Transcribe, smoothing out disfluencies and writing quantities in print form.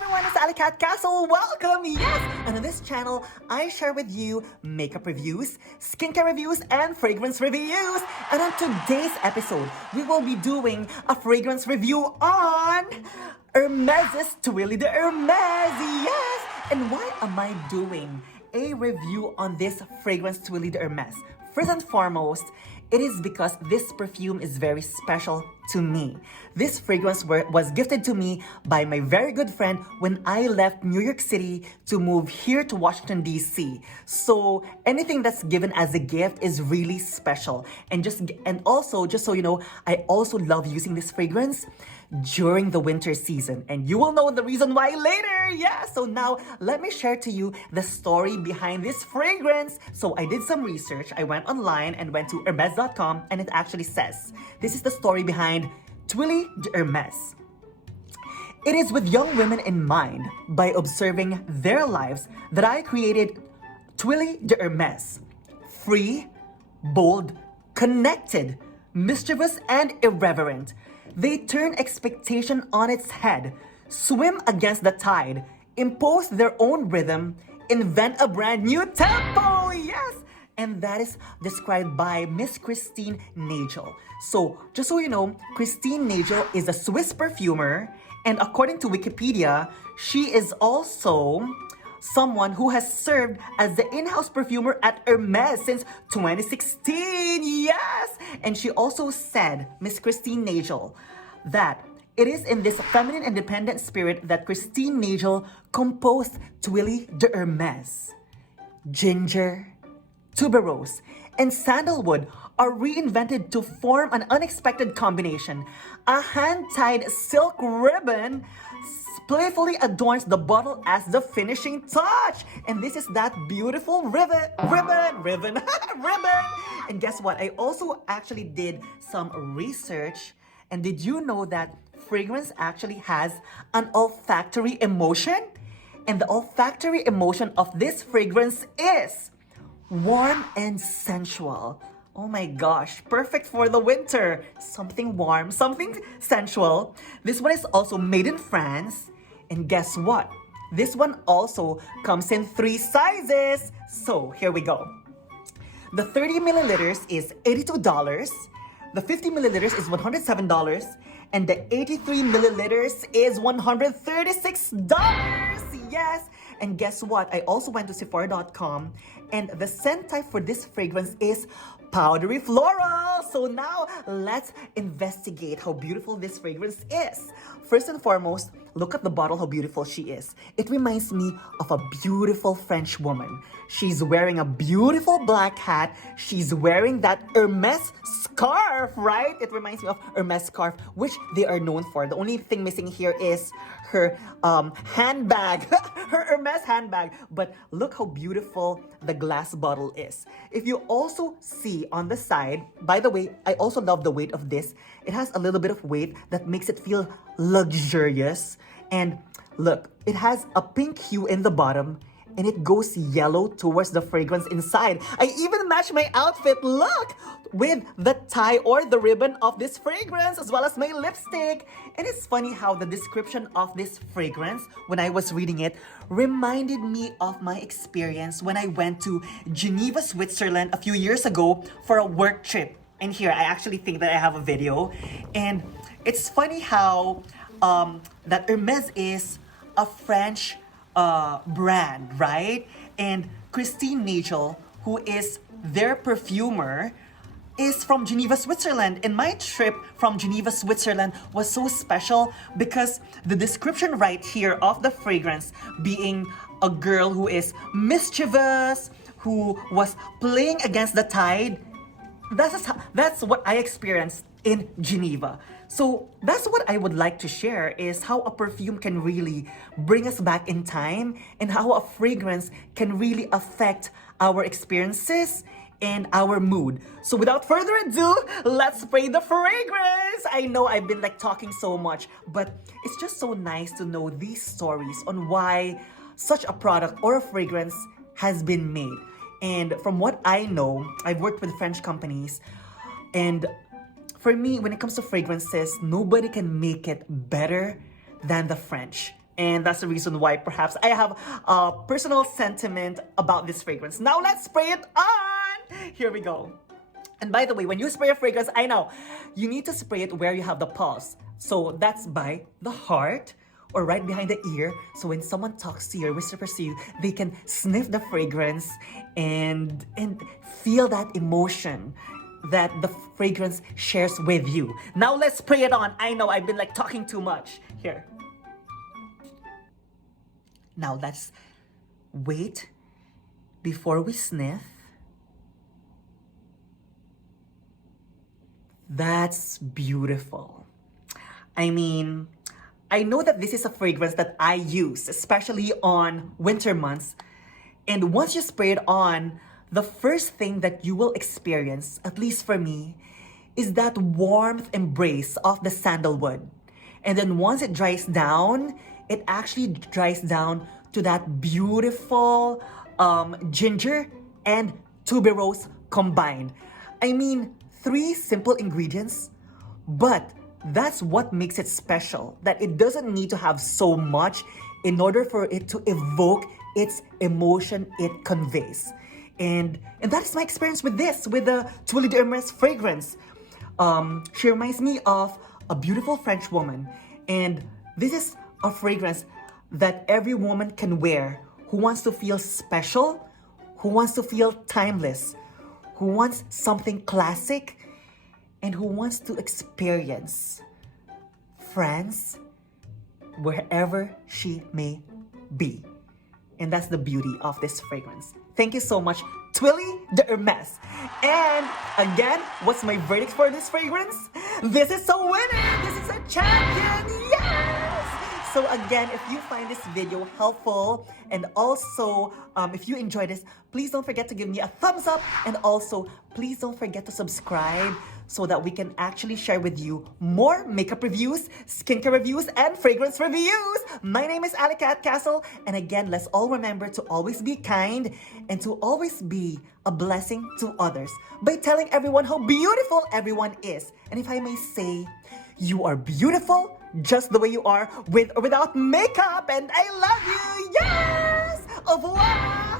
everyone, it's ALLYCAT Castle. Welcome, yes! And on this channel, I share with you makeup reviews, skincare reviews, and fragrance reviews. And on today's episode, we will be doing a fragrance review on Hermes' Twilly D'Hermes, yes! And why am I doing a review on this fragrance Twilly D'Hermes? First and foremost, it is because this perfume is very special to me. This fragrance was gifted to me by my very good friend when I left New York City to move here to Washington, D.C. So anything that's given as a gift is really special. And also, just so you know, I also love using this fragrance during the winter season. And you will know the reason why later. Yeah, so now let me share to you the story behind this fragrance. So I did some research. I went online and went to Hermes.com, and it actually says, this is the story behind Twilly D'Hermes. It is with young women in mind, by observing their lives, that I created Twilly D'Hermes. Free, bold, connected, mischievous, and irreverent. They turn expectation on its head, swim against the tide, impose their own rhythm, invent a brand new tempo, yes! And that is described by Miss Christine Nagel. So, just so you know, Christine Nagel is a Swiss perfumer, and according to Wikipedia, she is also someone who has served as the in-house perfumer at Hermes since 2016, yes! And she also said, Miss Christine Nagel, that it is in this feminine independent spirit that Christine Nagel composed Twilly D'Hermes. Ginger, tuberose, and sandalwood are reinvented to form an unexpected combination. A hand-tied silk ribbon playfully adorns the bottle as the finishing touch. And this is that beautiful ribbon. And guess what? I also actually did some research. And did you know that fragrance actually has an olfactory emotion? And the olfactory emotion of this fragrance is warm and sensual. Oh my gosh, perfect for the winter. Something warm, something sensual. This one is also made in France. And guess what? This one also comes in 3 sizes. So here we go. The 30 milliliters is $82. The 50 milliliters is $107. And the 83 milliliters is $136. Yes. And guess what? I also went to Sephora.com, and the scent type for this fragrance is powdery floral. So now let's investigate how beautiful this fragrance is. First and foremost, look at the bottle, how beautiful she is. It reminds me of a beautiful French woman. She's wearing a beautiful black hat. She's wearing that Hermes scarf, right? It reminds me of Hermes scarf, which they are known for. The only thing missing here is her handbag, her Hermes handbag. But look how beautiful the glass bottle is. If you also see on the side, by the way, I also love the weight of this. It has a little bit of weight that makes it feel luxurious. And look, it has a pink hue in the bottom, and it goes yellow towards the fragrance inside. I even match my outfit, look, with the tie or the ribbon of this fragrance, as well as my lipstick. And it's funny how the description of this fragrance, when I was reading it, reminded me of my experience when I went to Geneva, Switzerland a few years ago for a work trip. And here, I actually think that I have a video. And it's funny how that Hermes is a French brand, right? And Christine Nagel, who is their perfumer, is from Geneva, Switzerland. And my trip from Geneva, Switzerland was so special because the description right here of the fragrance being a girl who is mischievous, who was playing against the tide, that's what I experienced in Geneva. So that's what I would like to share, is how a perfume can really bring us back in time, and how a fragrance can really affect our experiences and our mood. So without further ado, let's spray the fragrance. I know I've been talking so much, but it's just so nice to know these stories on why such a product or a fragrance has been made. And from what I know, I've worked with French companies, and for me, when it comes to fragrances, nobody can make it better than the French. And that's the reason why perhaps I have a personal sentiment about this fragrance. Now let's spray it on! Here we go. And by the way, when you spray a fragrance, I know, you need to spray it where you have the pulse. So that's by the heart or right behind the ear. So when someone talks to you or whispers to you, they can sniff the fragrance and feel that emotion that the fragrance shares with you. Now let's spray it on. I know I've been like talking too much. Here. Now let's wait before we sniff. That's beautiful. I mean, I know that this is a fragrance that I use, especially on winter months. And once you spray it on, the first thing that you will experience, at least for me, is that warmth embrace of the sandalwood. And then once it dries down, it actually dries down to that beautiful ginger and tuberose combined. I mean, 3 simple ingredients, but that's what makes it special, that it doesn't need to have so much in order for it to evoke its emotion it conveys. And that is my experience with this, with the Twilly D'Hermes fragrance. She reminds me of a beautiful French woman. And this is a fragrance that every woman can wear who wants to feel special, who wants to feel timeless, who wants something classic, and who wants to experience France wherever she may be. And that's the beauty of this fragrance. Thank you so much, Twilly D'Hermes. And again, what's my verdict for this fragrance? This is a winner! This is a champion! Yes! So again, if you find this video helpful and also if you enjoy this, please don't forget to give me a thumbs up, and also please don't forget to subscribe so that we can actually share with you more makeup reviews, skincare reviews, and fragrance reviews. My name is ALLYCAT Castle, and again, let's all remember to always be kind and to always be a blessing to others by telling everyone how beautiful everyone is. And if I may say, you are beautiful just the way you are, with or without makeup, and I love you. Yes! Au revoir!